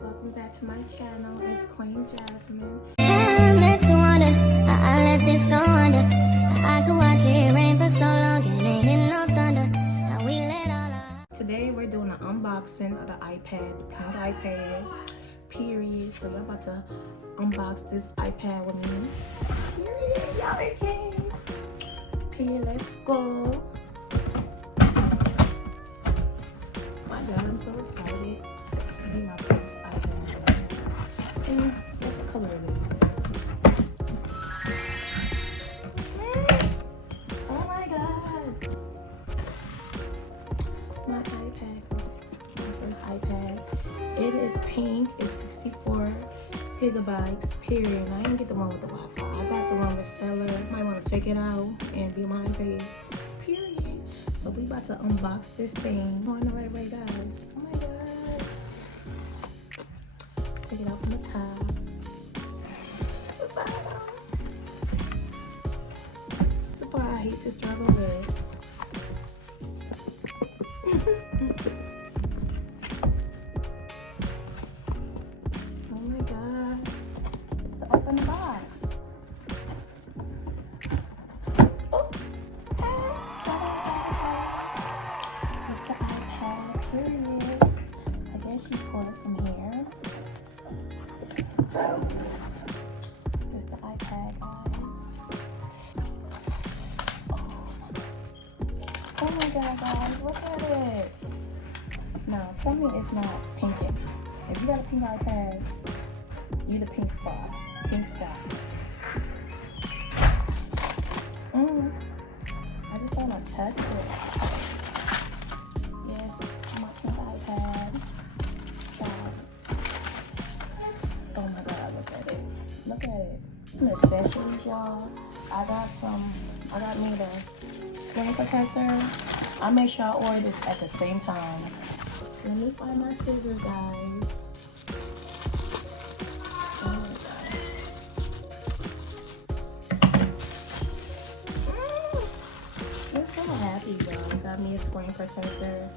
welcome back to my channel. It's Queen Jasmine. I'm meant to wonder how I let this go under. I could watch it rain for so long and ain't hit no thunder. How we let all our... Today we're doing an unboxing of the iPad, the pink iPad, period. So y'all about to unbox this iPad with me. Period, y'all okay? Period, let's go. My God, I'm so excited to be my first iPad. And what color it is. Oh my God. My iPad, my first iPad. It is pink, it's 64 gigabytes, period. And I didn't get the one with the Wi-Fi. I got the one with Stellar. Might want to take it out and be my iPad, period. So we about to unbox this thing. Going the right way, guys. Oh my God. Take it out from the top. The bottom. The part I hate to struggle with. Oh my God. Let's open the box. Oh. It's the iPad, period. I guess you pull it from here. It's the iPad, guys. Oh my God, guys, look at it. Now, tell me it's not pinking. If you got a pink iPad, you the pink spot. Pink sky. I just want to touch it. Yes, my pink iPad. Guys. Oh my God, look at it. Look at it. Some accessories, y'all. I got me the screen protector. I made sure I ordered this at the same time. Let me find my scissors, guys. Oh my God. I'm so happy, y'all. Got me a screen protector.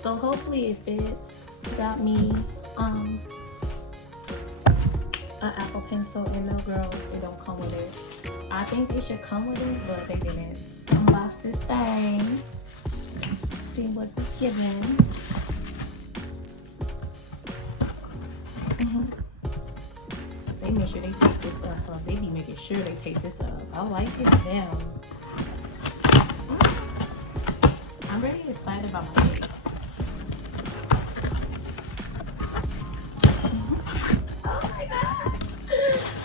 So hopefully it fits. Got me an Apple Pencil, and no girls, it don't come with it. I think it should come with it, but they didn't. Unbox this thing. See what's this giving. They make sure they take this stuff up. They be making sure they take this up. I like it down. I'm really excited about my face. Oh my God.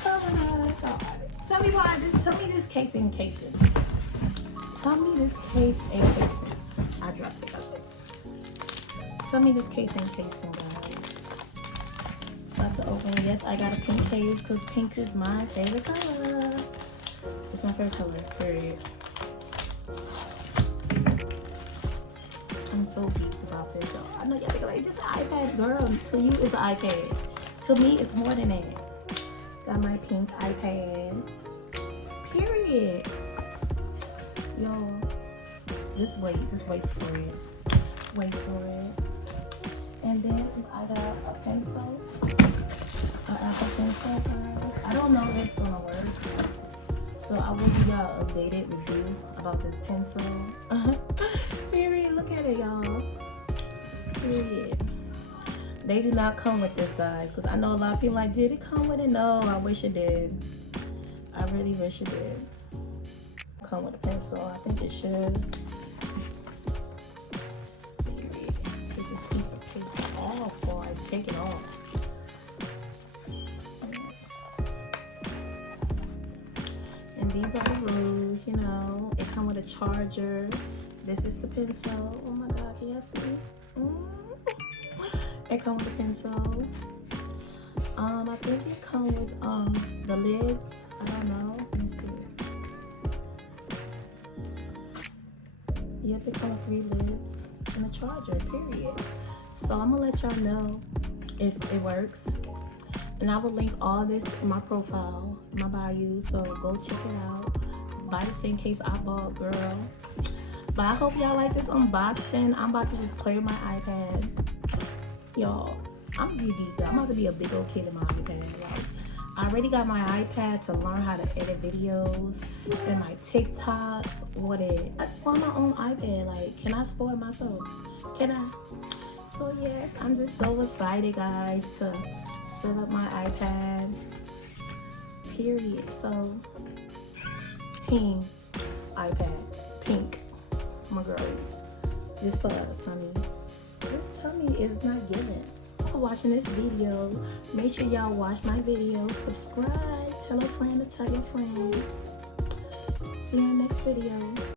Oh my God. Tell me why. Tell me this case ain't casing. Tell me this case ain't casing. I dropped it, guys. Tell me this case ain't casing, guys. It's about to open. Yes, I got a pink case because pink is my favorite color. It's my favorite color, period. I'm so deep about this, y'all. I know y'all think like, just an iPad, girl. To you, it's an iPad. To me, it's more than that. Got my pink iPad. Period. Yo, just wait for it. Wait for it. And then I got a pencil. An Apple Pencil, guys. I don't know if it's gonna work. So I will give y'all an updated review about this pencil. Period. Look at it, y'all. Period. They do not come with this, guys, because I know a lot of people like, did it come with it? No, I wish it did. I really wish it did. Come with a pencil. I think it should. Period. Take this piece of paper off before I take it off. Yes. And these are the rules, you know. It come with a charger. This is the pencil. Oh my God, can y'all see? It comes with a pencil. I think it comes with the lids. I don't know. Let me see. Yep, it comes with 3 lids and a charger, period. So I'm gonna let y'all know if it works. And I will link all this in my profile, in my bio, so go check it out. Buy the same case I bought, girl. But I hope y'all like this unboxing. I'm about to just play with my iPad. Y'all, I'm gonna be deep. I'm about to be a big old kid in my iPad. Like, I already got my iPad to learn how to edit videos and my TikToks. I just want my own iPad. Like, can I spoil myself? Can I? So yes, I'm just so excited, guys, to set up my iPad. Period. So, team iPad, pink, my girlies. Just for us, honey. This tummy is not giving. For watching this video, make sure y'all watch my video, subscribe, tell a friend to tell your friend. See you in the next video.